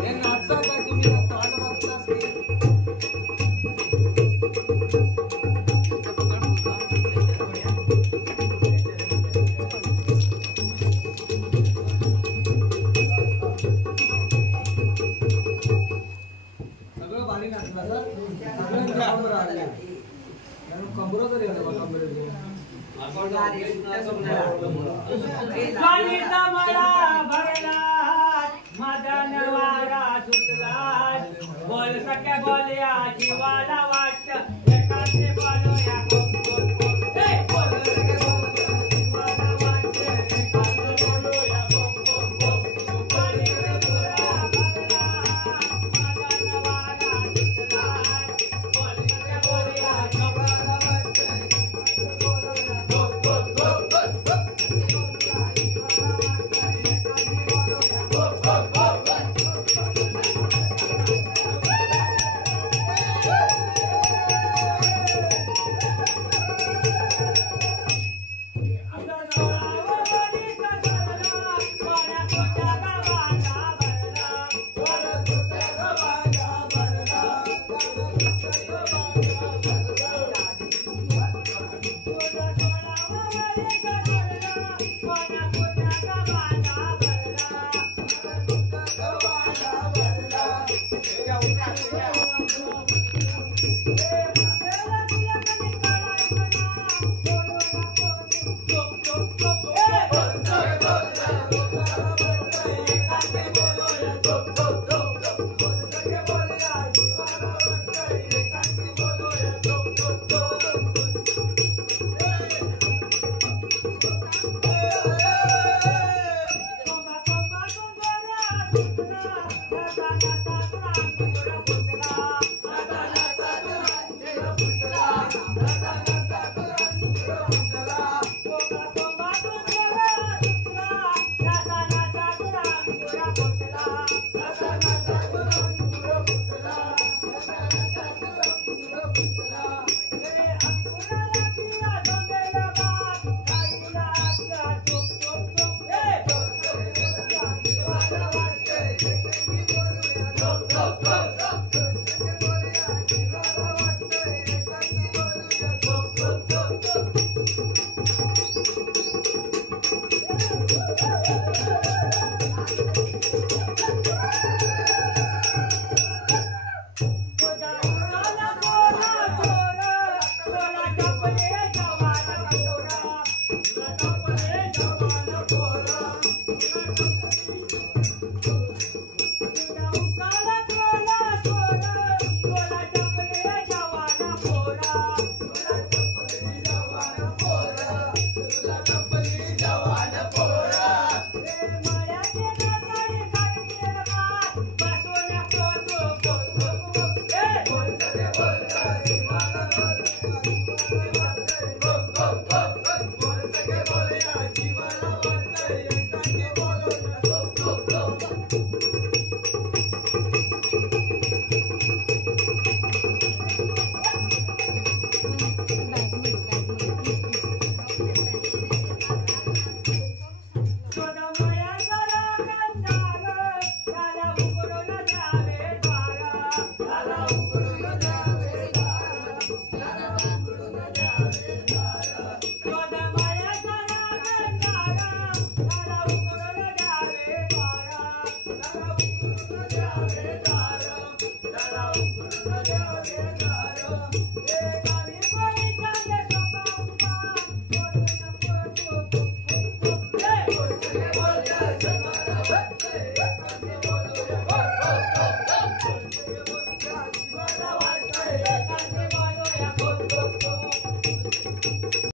हे नाचता काय तुम्ही ताट बघतास की सगळं भारी नाचला सर सगळ्यांच्या बरोबर आल्या कारण कमरो तरी आलं बघा कमरे पाणीचा मला भरला माझा नवारा सुटला बोल सख्या बोलया जीवाला वाटत एकाचे बोलूया गोप गोप गोप हे बोल सख्या बोलया जीवाला वाटत एकाचे बोलूया गोप गोप गोप पाणीचा मला भरला माझा नवारा सुटला बोल सख्या बोलया जीवाला वाटत